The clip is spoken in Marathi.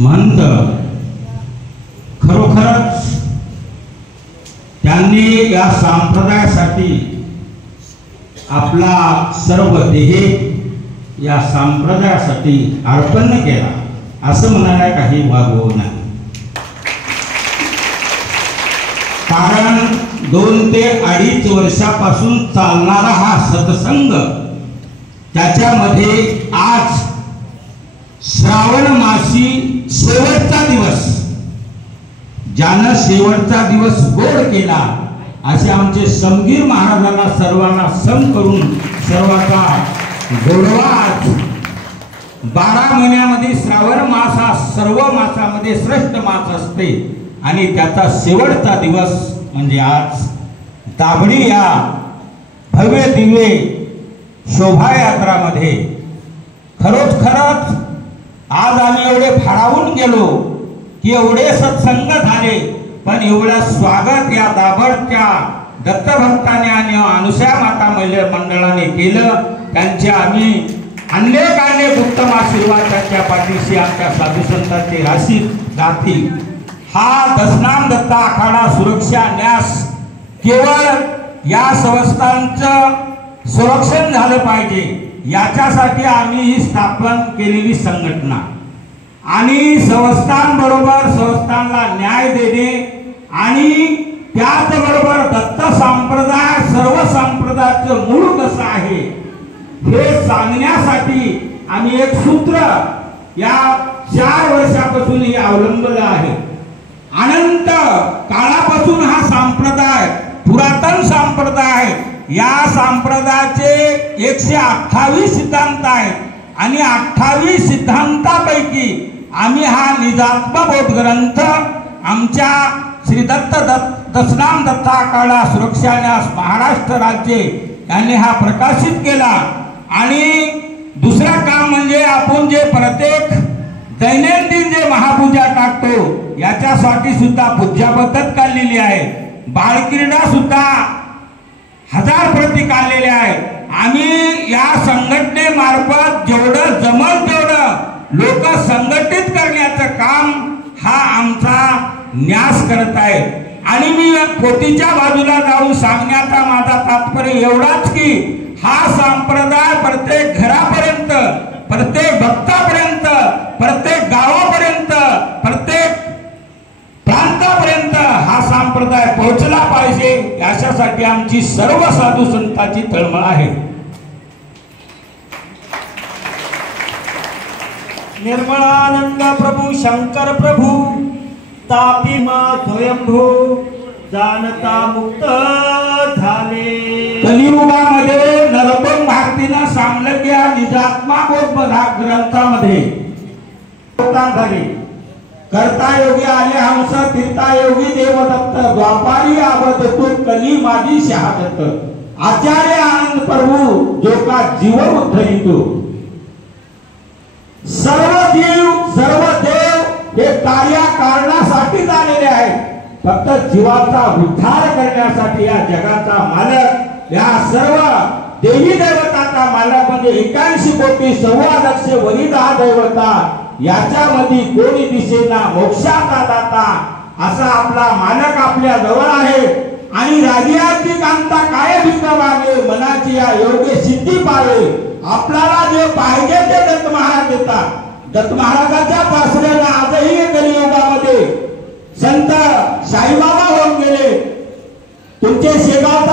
महंत खरोखरच त्यांनी या संप्रदायासाठी आपला सर्व देह या संप्रदायासाठी अर्पण केला असं म्हणायला काही वावग नाही। कारण 2 ते 2.5 वर्षापासून चालणारा हा सत्संग त्याच्यामध्ये आज श्रावण मासी शेवटचा दिवस, ज्यानं शेवटचा दिवस गोड केला असे आमचे समगीर महाराजांना सर्वांना सम करून सर्वांचा गोडवा 12 महिन्यामध्ये श्रावण मास हा सर्व मासामध्ये श्रेष्ठ मास असते आणि त्याचा शेवटचा दिवस म्हणजे आज दाभडी या भव्य दिव्य शोभायात्रामध्ये खरोखरच आज आम्ही एवढे भारावून गेलो की एवढे सत्संग झाले, पण एवढं स्वागत या दाभडच्या दत्तभक्ताने आणि अनुसूया माता मंडळाने केलं। त्यांचे आम्ही अनेक उत्तम आशीर्वाद त्यांच्या पाठीशी आमच्या साधू संतांचे राहतील। हा दशनाम दत्त आखाडा सुरक्षा न्यास केवळ या संस्थांचं संरक्षण झालं पाहिजे याच्यासाठी आम्ही ही स्थापन केलेली संघटना आणि संस्थांबरोबर संस्थांना न्याय देणे आणि त्याचबरोबर दत्त संप्रदाय सर्व संप्रदायाचं मूळ कसं आहे हे सांगण्यासाठी आम्ही एक सूत्र या 4 वर्षापासून हे अवलंबलं आहे। अनंत काळापासून हा संप्रदाय पुरातन संप्रदाय, या संप्रदायाचे 128 सिद्धांत आहेत आणि 28 सिद्धांतापैकी आम्ही हा निजात्मबोध ग्रंथ आमच्या श्री दशनाम दत्त आखाडा सुरक्षा न्यास महाराष्ट्र राज्य यांनी हा प्रकाशित केला। आणि दुसरं काम म्हणजे आपण जे प्रत्येक दैनंदिन जे महापूजा टाकतो याच्यासाठी सुद्धा पूजा पद्धत काढलेली आहे। बाळक्रीडा सुद्धा 1000 प्रती काढलेले आहेत। आम्ही या संघटनेमार्फत जेवढं जमल तेवढं लोक संघटित करण्याचं काम हा आमचा न्यास करत आहे। आणि मी पोटीच्या बाजूला जाऊन सांगण्याचा माझा तात्पर्य एवढाच की हा संप्रदाय प्रत्येक घरापर्यंत, प्रत्येक भक्तापर्यंत, प्रत्येक गावापर्यंत, प्रत्येक प्रांतापर्यंत हा संप्रदाय पोहोचला पाहिजे याच्यासाठी आमची सर्व साधू संतांची तळमळ आहे। निर्मलानंद प्रभू शंकर प्रभू तापी मा स्वयंभू जानता मुक्त झाले। कलियुगामध्ये नरपण भारतीनं सांगलं की या निजात्माबोध ग्रंथामध्ये झाली करता योगी आले हंस फिरता योगी देवदत्त द्वापारी आवदतो कली माझी शहादत आचार्य आनंद प्रभू जो का जीव उद्धरितो। सर्व जीव सर्व देव हे कार्याकारणासाठी आलेले आहेत, फक्त जीवाचा उद्धार करण्यासाठी या जगाचा मालक या सर्व देवी देवताचा मालक म्हणजे 81 कोटी 1.25 लक्ष वरिदा देवता याच्यामध्ये कोणी दिसेना मोक्षाचा दाता असा आपला मालक आपल्या जवळ आहे। आणि राजियाची कांता काय भीत मागे मनाची या योग्य सिद्धी पावे। आपल्याला जे पाहिजे ते दत्त महाराज देतात। दत्त महाराजाच्या पासऱ्याला आजही कलियुगामध्ये संत साईबाबा होऊन गेले। तुमचे शेगाव